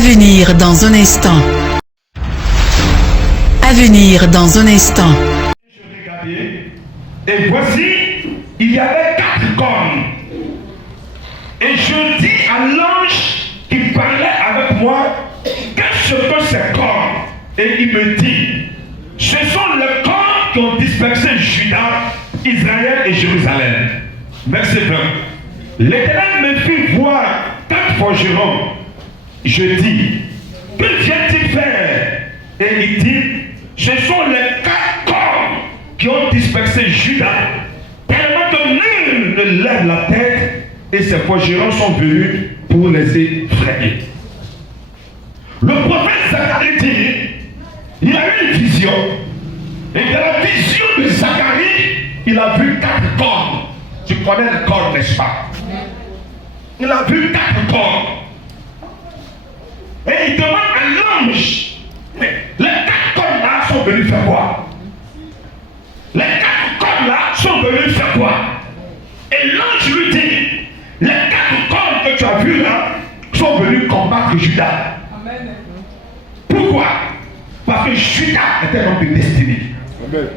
À venir dans un instant. À venir dans un instant. Je regardais, et voici, il y avait 4 cornes. Et je dis à l'ange qui parlait avec moi, qu'est-ce que ces cornes? Et il me dit, ce sont les cornes qui ont dispersé Juda, Israël et Jérusalem. Verset 20. L'Éternel me fit voir 4 forgerons. Je dis, que vient-il faire? Et il dit, ce sont les 4 cornes qui ont dispersé Juda, tellement que nul ne lève la tête, et ces forgerons sont venus pour les effrayer. Le prophète Zacharie dit, il a eu une vision, et dans la vision de Zacharie, il a vu 4 cornes. Tu connais les cornes, n'est-ce pas? Il a vu 4 cornes. Et il demande à l'ange, mais les 4 cornes là sont venus faire quoi? Les 4 cornes là sont venus faire quoi? Et l'ange lui dit, les 4 cornes que tu as vues là sont venus combattre Juda. Amen. Pourquoi? Parce que Juda est un homme de destinée. Amen.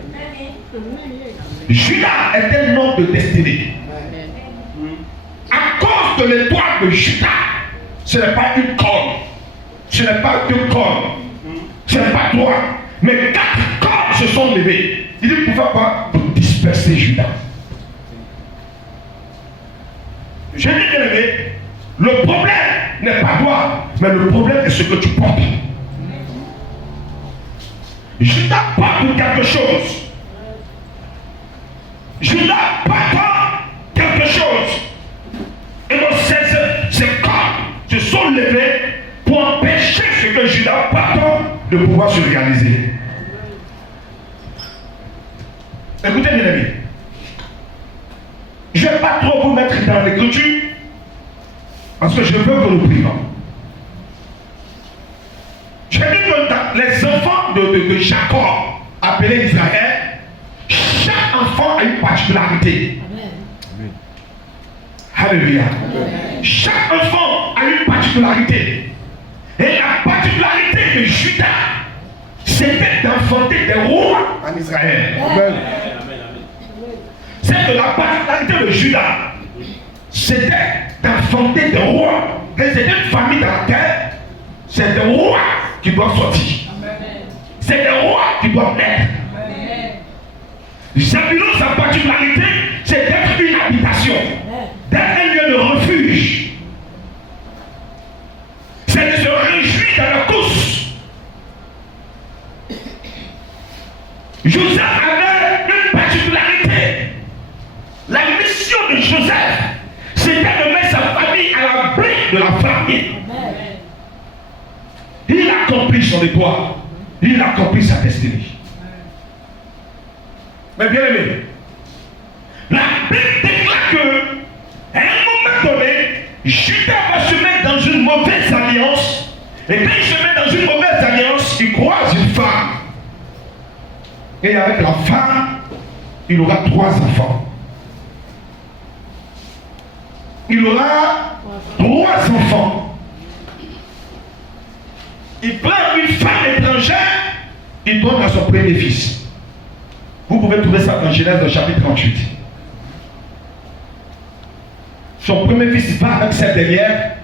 Juda est un homme de destinée. Amen. À cause de l'étoile de Juda, ce n'est pas une corne, ce n'est pas 2 cornes, ce n'est pas 3, mais 4 cornes se sont levées. Il dit pour faire quoi? Pour disperser Juda. J'ai dit bien aimé, le problème n'est pas toi, mais le problème est ce que tu portes. Juda porte quelque chose. Juda porte quelque chose. Et donc ces corps se sont levés pour empêcher ce que Juda porte de pouvoir se réaliser. Écoutez bien aimé, je ne vais pas trop vous mettre dans l'écriture parce que je veux que nous prions. Je dis que les enfants de Jacob, appelés Israël, chaque enfant a une particularité. Amen. Alléluia. Amen. Chaque enfant a une particularité. Et la particularité de Juda, c'était d'enfanter des rois en Israël. Amen. C'est que la particularité de Juda, c'était d'enfanter des rois. Et c'était une famille dans laquelle c'est des rois qui doivent sortir. C'est des rois qui doivent naître. Zabulon, sa particularité, c'est d'être une habitation, d'être un lieu de refuge. C'est de se réjouir dans la course. Joseph avait une particularité. La mission de Joseph, c'était de mettre sa famille à l'abri de la famine. Il accomplit son devoir. Il accomplit sa destinée. Mais bien aimé, la Bible déclare que, à un moment donné, Judas va se mettre dans une mauvaise alliance. Et quand il se met dans une mauvaise alliance, il croise une femme. Et avec la femme, il aura 3 enfants. Il aura 3 enfants. Il prend une femme étrangère, il donne à son premier fils. Vous pouvez trouver ça dans Genèse, au chapitre 38. Son premier fils va avec cette dernière,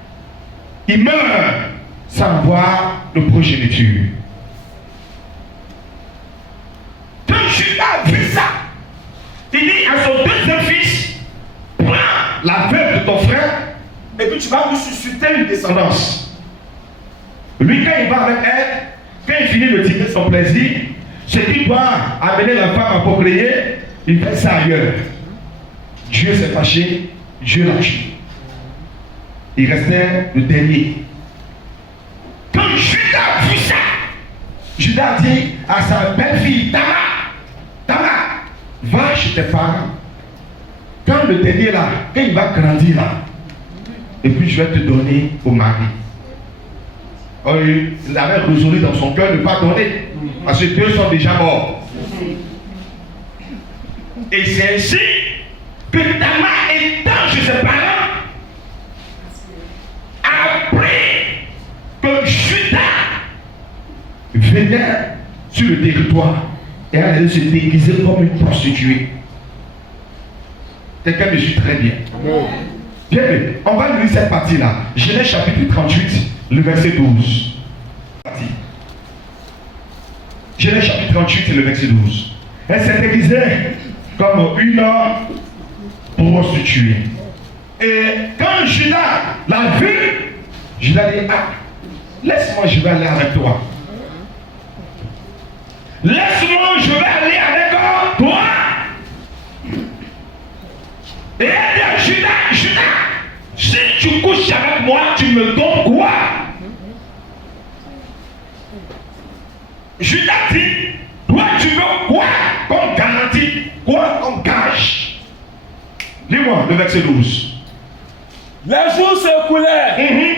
il meurt sans voir de progéniture. Quand Judas a vu ça, il dit à son deuxième fils, prends la veuve de ton frère et puis tu vas vous susciter une descendance. Lui, quand il va avec elle, quand il finit de tirer son plaisir, ce qui doit amener la femme à procréer, il fait ça ailleurs. Dieu s'est fâché, Dieu l'a tué. Il restait le dernier. Quand Judas a vu ça, Judas dit à sa belle-fille, Tamar, va chez tes parents. Quand le dernier là, quand il va grandir là, et puis je vais te donner au mari. Oh, il avait résolu dans son cœur de ne pas donner. Parce que 2 sont déjà morts. Et c'est ainsi que Tamar, étant chez ses parents, a appris que vient sur le territoire et elle allait se déguiser comme une prostituée. Quelqu'un me suit très bien. Bien, on va lire cette partie-là. Genèse chapitre 38, le verset 12. Genèse chapitre 38 et le verset 12. Elle s'est déguisée comme une prostituée. Et quand Judas l'a vue, Judas dit, ah, laisse-moi, je vais aller avec toi. Laisse-moi, je vais aller avec toi. Et elle dit à Judas, Judas, si tu couches avec moi, tu me donnes quoi? Judas dit, toi tu veux quoi comme garantie? Quoi comme gage? Lis-moi le verset 12. Les jours s'écoulèrent et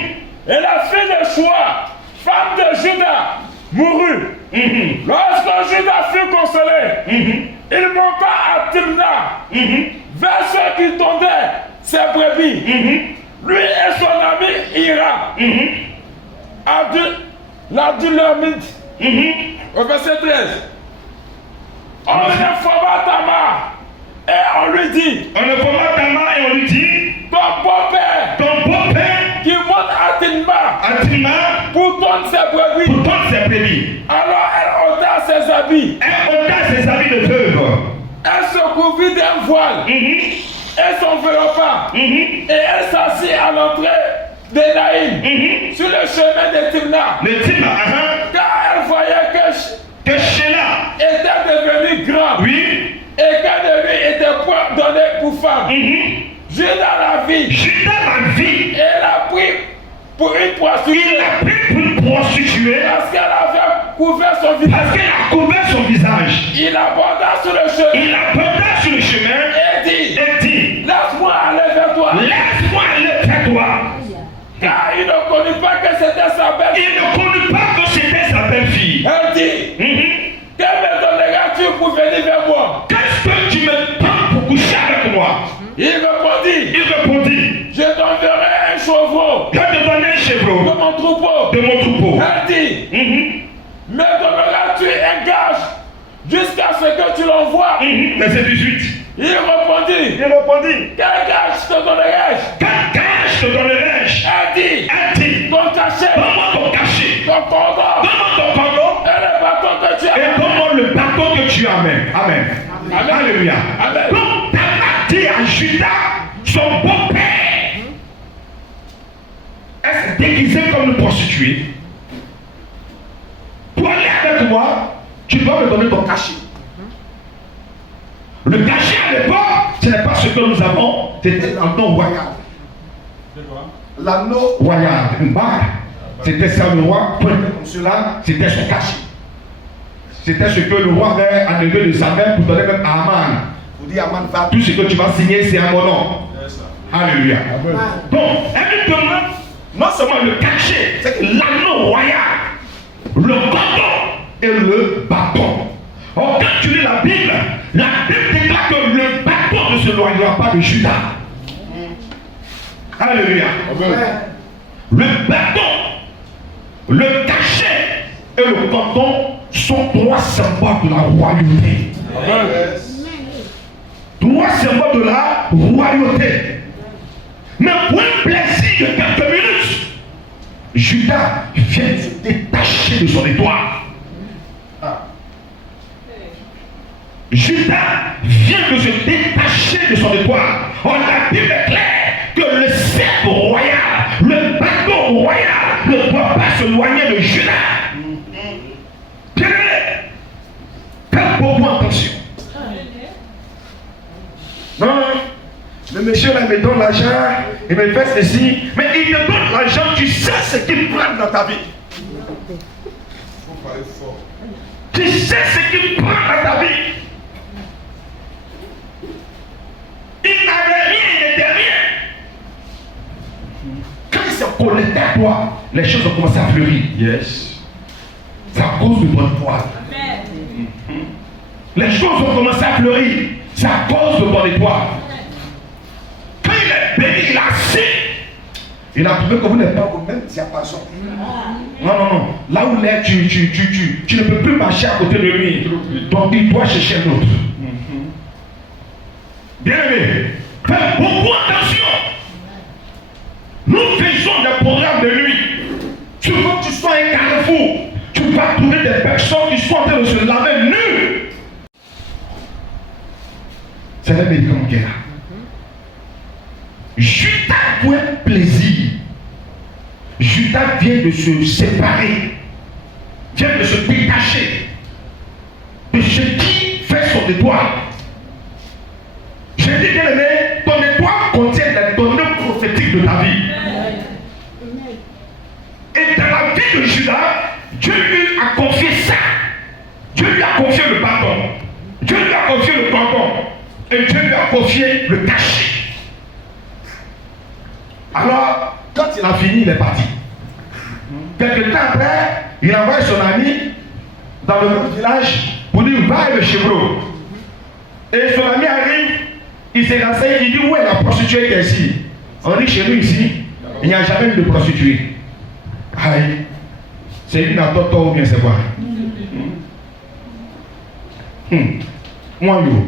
la fille de Choua, femme de Judas, mourut. Lorsque Judas fut consolé, il monta à Timna vers ceux qui tondaient ses brebis. Lui et son ami Ira, l'Adulamite. Au verset 13. On informa Tamar et on lui dit, ton beau-père qui monte à Timna pour tondre ses brebis. Alors elle ôta ses habits. De veuve. Elle se couvrit d'un voile et s'enveloppa. Et elle s'assit à l'entrée d'Énaïm sur le chemin de Timna. Car elle voyait que Sheila était devenu grand. Oui. Et que de lui était point donné pour femme. Judas la vit. Et l'a pris pour une prostituée. Parce qu'elle avait couvert son visage. Il aborda sur le chemin. Et dit, laisse-moi aller vers toi. Car il ne connut pas que c'était sa belle-fille. Elle dit, que me donneras-tu pour venir vers moi? Qu'est-ce que tu me prends pour coucher avec moi? Il répondit, je t'enverrai un chevreau. De mon troupeau. Elle dit, me donneras-tu un gage jusqu'à ce que tu l'envoies? Verset 18. Il répondit, quel gage te donnerai-je? Elle dit, ton cachet, ton cordon, et le bâton que tu as. Et donne-moi le bâton que tu amènes. Amen. Alléluia. Donc, Tamar dit à Judas, son beau-père, elle s'est déguisée comme une prostituée. Pour aller avec moi, tu dois me donner ton cachet. Le cachet à l'époque, ce n'est pas ce que nous avons, c'était l'anneau royal. L'anneau royal, une bague, c'était ça le roi, comme cela, c'était son cachet. C'était ce que le roi avait enlevé de sa main pour donner même à Aman. Pour dire Aman, va, tout ce que tu vas signer, c'est à mon nom. Alléluia. Donc, elle lui demande non seulement le cachet, c'est que l'anneau royal, le cordon et le bâton. Or, quand tu lis la Bible déclare que le bâton ne se loignera pas de Judas. Alléluia. Le bâton, le cachet et le cordon sont trois symboles de la royauté. Trois symboles de la royauté. Mais pour un plaisir de quelques minutes, Judas vient se détacher de son étoile. Judas vient de se détacher de son étoile. On a Bible est clair que le cercle royal, le bâton royal ne doit pas se loigner de Judas. Bien aimé, faites beaucoup attention. Non, le monsieur là me donne l'argent, il me fait ceci, mais il te donne l'argent, tu sais ce qu'il prend dans ta vie. Tu sais ce qu'il prend dans ta vie. Il n'avait rien, il n'était rien. Quand il s'est connecté à toi, les choses ont commencé à fleurir. Yes. C'est à cause de ton étoile. Les choses ont commencé à fleurir. C'est à cause de ton étoile. Quand il est béni, il a assis. Il a trouvé que vous n'êtes pas au même diapason. Non, non, non. Là où il est, tu ne peux plus marcher à côté de lui. Donc il doit chercher l'autre. Bien aimé, faites beaucoup attention. Nous faisons des programmes de nuit. Tu veux que tu sois un carrefour. Tu vas trouver des personnes qui sont en train de se laver nus. C'est le médicament qui est là. Judas pour un plaisir. Judas vient de se séparer, vient de se détacher de ce qui fait son étoile. Je dis bien aimé, ton étoile contient les données prophétiques de ta vie. Et dans la vie de Judas, Dieu lui a confié ça. Dieu lui a confié le bâton. Dieu lui a confié le bâton. Et Dieu lui a confié le cachet. Alors, quand il a fini, il est parti. Quelque temps après, il envoie son ami dans le même village pour dire va le chevreau. Et son ami arrive, il se renseigne, il dit où est la prostituée qui est ici? On dit chez nous ici, il n'y a jamais eu de prostituée. Aïe, c'est une atoto ou bien c'est quoi? Moi, yo.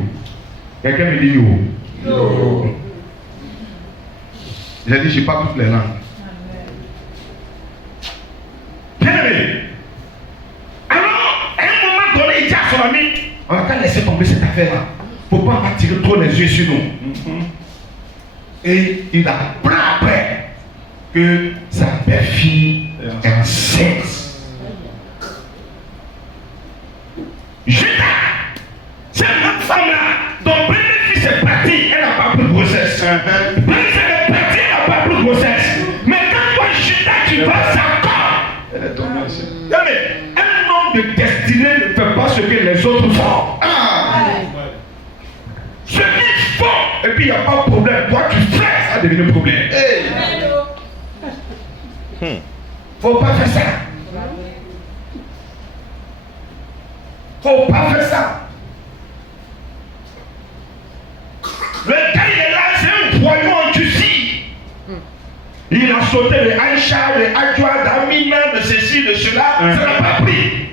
Quelqu'un me dit yo. Yo. J'ai dit, je n'ai pas toutes les langues. Bien aimé. Alors, à un moment donné, il dit à son ami, on va pas laisser tomber cette affaire-là. Il ne faut pas attirer trop les yeux sur nous. Et il apprend après que sa belle-fille est enceinte. Judas, cette même femme-là, dont premier fils est parti, elle n'a pas pris de grossesse. Premier fils est parti, elle n'a pas pris de grossesse. Mais quand toi, Judas, tu vas s'accorder. Elle est tombée enceinte. Mais un homme de destinée ne fait pas ce que les autres font. Ce qu'ils font, et puis il n'y a pas de problème. Toi, tu fais, ça devient un problème. Faut pas faire ça. Faut pas faire ça. Le gars il est là, c'est un voyou en Russie. Il a sauté le Aïcha, le Adjoa, d'Amina, de ceci, de cela, ça n'a pas pris.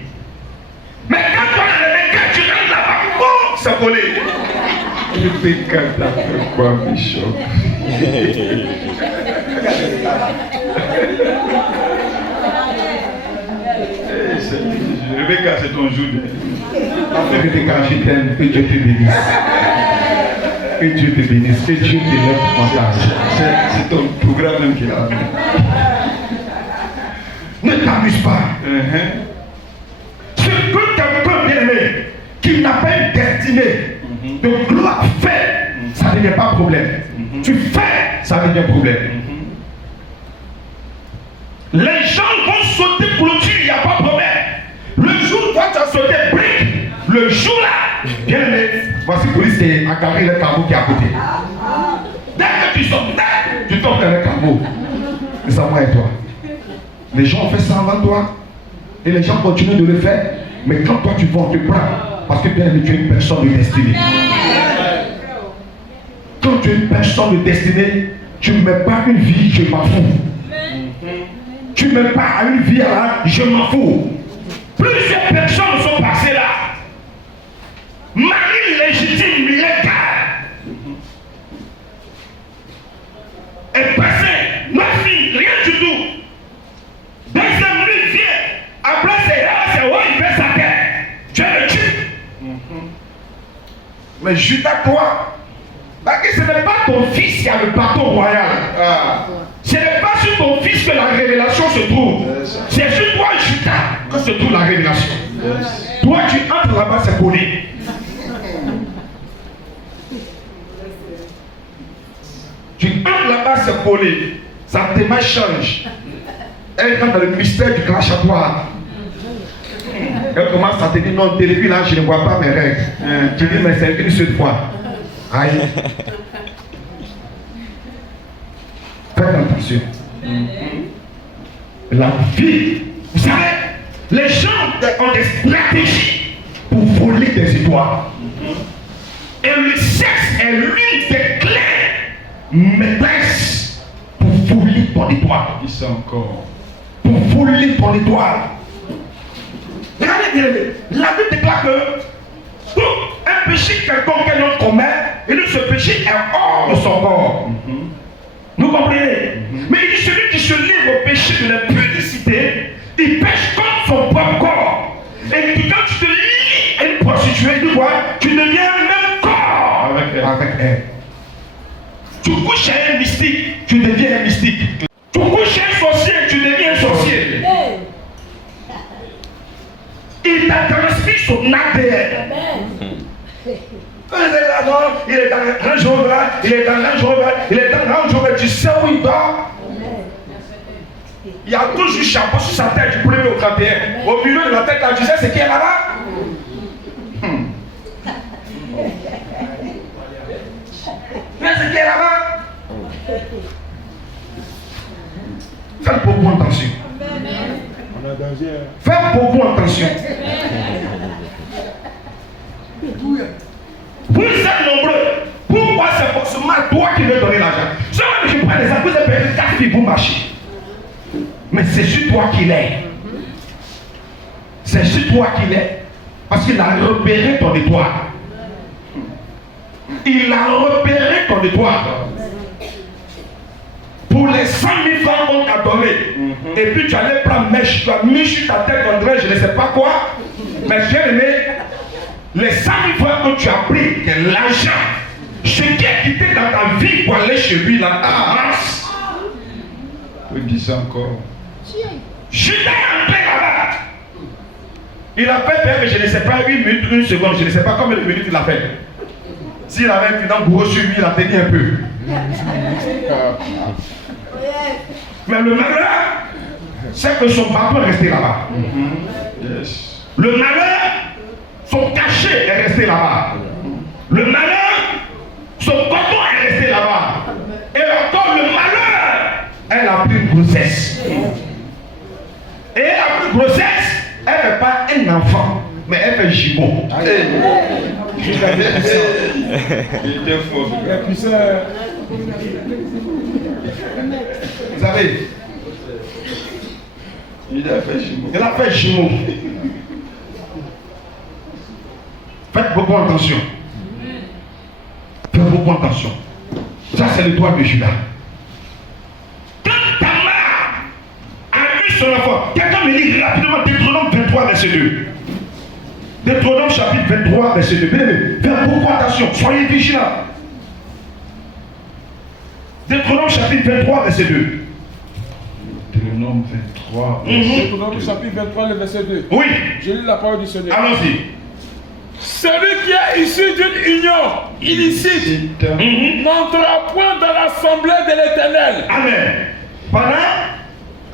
Mais quand on a le gars, tu rentres là-bas, bon, ça volait. Le pécat t'a fait quoi, Bishop? Rebecca, c'est ton jour. Rebecca, je t'aime, que Dieu te bénisse. Que Dieu te bénisse, que Dieu te lève en ta. C'est ton programme même qui l'a amené. Ne t'amuse pas. Ce que quelqu'un bien aimé, qui n'a pas une destinée de gloire fait, ça ne devient pas problème. Tu fais, ça devient problème. Les gens vont sauter clôture, il n'y a pas de problème. Le jour où tu as sauté brique, le jour là, bien aimé, voici police et encadrer le caveau qui est à côté. Dès que tu sautes, tu tombes dans le caveau. C'est ça, moi et toi. Les gens ont fait ça avant toi. Et les gens continuent de le faire. Mais quand toi tu vas, on te prend. Parce que bien aimé, tu es une personne de destinée. Quand tu es une personne de destinée, tu ne mets pas une vie, je m'en fous. Tu ne mets pas une vie à la, je m'en fous. Plusieurs personnes sont passées là. Marie légitime, légale. Est passée, 9 filles, rien du tout. Deuxième nuit vient. Après c'est ouais, il fait sa terre. Tu le tues. Mais Judas, toi, parce que ce n'est pas ton fils qui a le bâton royal. Ce n'est pas sur ton fils que la révélation se trouve. C'est sur toi, Judas, que se trouve la révélation. Toi, tu entres là-bas, c'est collé. Tu entres là-bas, c'est collé. Ça te change. Elle entre dans le mystère du crachatoire. Elle commence à te dire non, depuis là, je ne vois pas mes règles. Tu dis, mais c'est une seule fois. Aïe. Faites attention. La vie, vous savez, les gens ont des stratégies pour voler des étoiles. Et le sexe est l'une des clés maîtresses pour voler ton étoile. Dis ça encore. Pour voler ton étoile. Regardez bien, la Bible déclare que tout un péché quelconque qu'un homme commet, et ce péché est hors de son corps. Vous comprenez? Mais il dit celui qui se livre au péché de l'impudicité, il pêche contre son propre corps. Et quand tu te lis à une prostituée, tu vois, tu deviens même corps avec elle. Tu couches à un mystique, tu deviens un mystique. Tu couches à un sorcier, tu deviens un sorcier. Il t'a transmis son ADN. Il est dans Range Rover, il est dans Range Rover, il est dans Range Rover, tu sais où il dort? Il y a toujours chapeau sur sa tête du 1er au 31. Au milieu de la tête, là, tu sais ce qui est là-bas? Tu sais ce qui est là-bas? Faites beaucoup attention. On a danger. Faites beaucoup attention. Vous êtes nombreux. Pourquoi c'est forcément toi qui veux donner l'argent? Si je prends les gens, vous avez perdu 4 filles, vous marchez. Mais c'est sur toi qu'il est. C'est sur toi qu'il est. Parce qu'il a repéré ton étoile. Il a repéré ton étoile. Pour les 100 000 francs qu'on t'a donné. Et puis tu allais prendre mèche, tu as mis sur ta tête on dirait je ne sais pas quoi. Mais bien aimé, les 100 000 francs que tu as pris, c'est l'argent. Ce qui est quitté dans ta vie pour aller chez lui, là, avance. Oui, dis ça encore. Judas est entré là-bas. Il a fait peur que je ne sais pas, 1 minute, 1 seconde, je ne sais pas combien de minutes il a fait. S'il avait un pinard gros sur lui, il a tenu un peu. Mais le malheur, c'est que son bateau est resté là-bas. Yes. Le malheur, son cachet est resté là-bas. Le malheur, son bateau est resté là-bas. Et encore le malheur, elle a pris une grossesse. Et elle a pris une grossesse, elle ne fait pas un enfant, mais elle fait jumeau. Il était fort. Vous savez, Il a fait jumeau. elle a fait jumeau. Faites beaucoup attention. Faites beaucoup attention. Ça, c'est l'étoile de Judas. Quand Tamar a eu son enfant, quelqu'un me dit rapidement Deutéronome 23, verset 2. Deutéronome chapitre 23, verset 2. Bien aimé, faites beaucoup attention. Soyez vigilants. Deutéronome chapitre 23, verset 2. Deutéronome 23. Deutéronome chapitre 23, le verset 2. Oui, Je lis la parole du Seigneur. allons-y. Celui qui est issu d'une union illicite n'entrera point dans l'assemblée de l'Éternel. Amen. Pendant,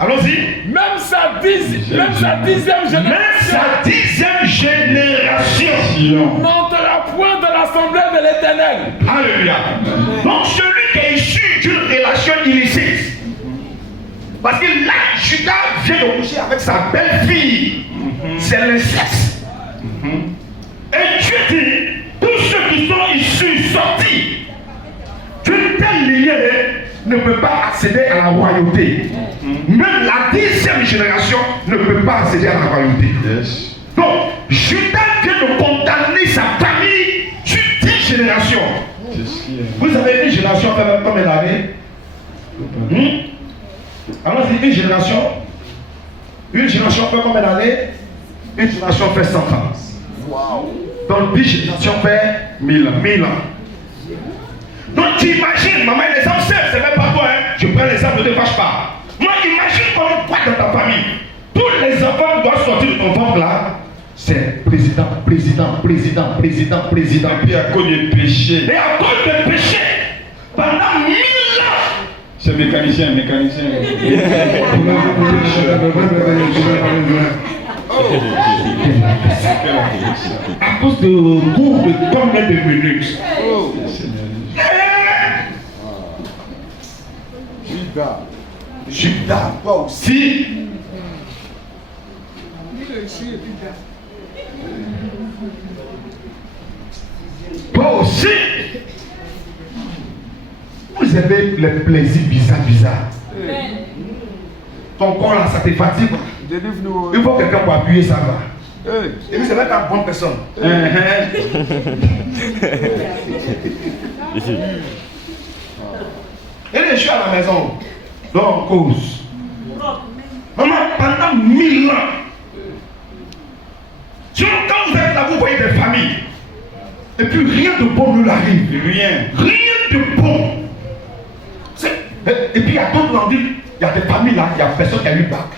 allons-y. Même sa dixième génération Même sa 10e génération n'entrera point dans l'assemblée de l'Éternel. Alléluia. Donc celui qui est issu d'une relation illicite. Parce que là, Judas vient de coucher avec sa belle-fille. C'est l'inceste. Et Dieu dit, tous ceux qui sont issus, sortis d'une telle lignée ne peuvent pas accéder à la royauté. Même la 10e génération ne peut pas accéder à la royauté. Yes. Donc, Judas vient de condamner sa famille sur 10 générations. C'est ce qui est. Vous avez une génération fait même combien d'années? Allons-y, une génération fait combien d'années? Une génération fait 100 ans. Donc 10 générations fait 1000 ans. Donc tu imagines, maman, les ancêtres, c'est même pas toi, hein. Je prends l'exemple, ne te fâche pas. Moi, imagine comment toi dans ta famille, tous les enfants doivent sortir de ton ventre là. C'est président. Et puis à cause du péché. Et à cause du péché, pendant 1000 ans, C'est mécanicien. à cause de cours de combien de minutes? Judas, toi aussi. Toi aussi. Vous avez les plaisirs bizarres. ton corps là, ça te fatigue. Délivre-nous. Il faut que quelqu'un pour appuyer ça va. Hey. Et puis c'est même ta bonne personne. Et je suis à la maison. Donc, cause. Maman, pendant 1000 ans, quand vous êtes là, vous voyez des familles. Et puis rien de bon ne l'arrive. Rien. Rien de bon. Et puis il y a d'autres qui ont dit, il y a des familles là, il y a personne qui a eu bac.